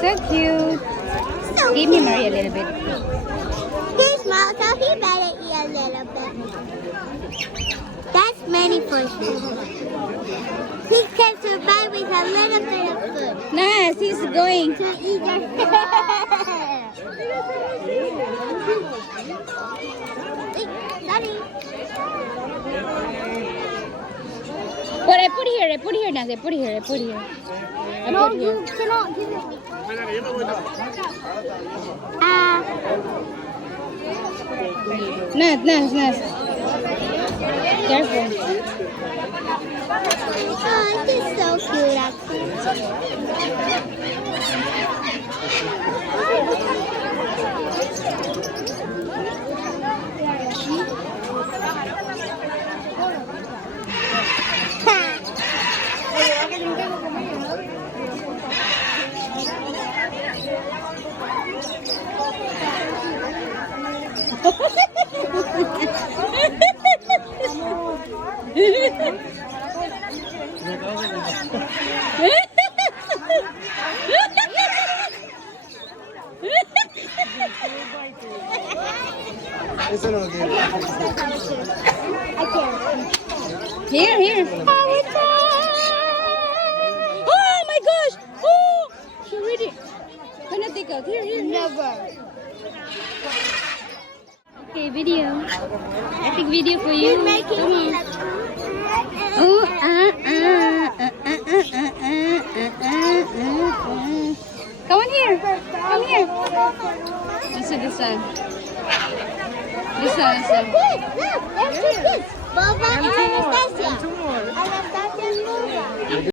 So cute. Give me Mary a little bit. He's small, so he better eat a little bit. That's many portions. He can survive with a little bit of food. Nice, he's going. To eat the Daddy. But I put here, Nancy. I put here. No, you cannot give it. Nice. Careful. Oh, this is so cute, actually. Here. Oh my gosh! Oh, she already. Gonna take out. Here. Never. Okay, video. Epic video for you. He's making Come on. it. Oh, Come on here. Come here. This one. This one. Look.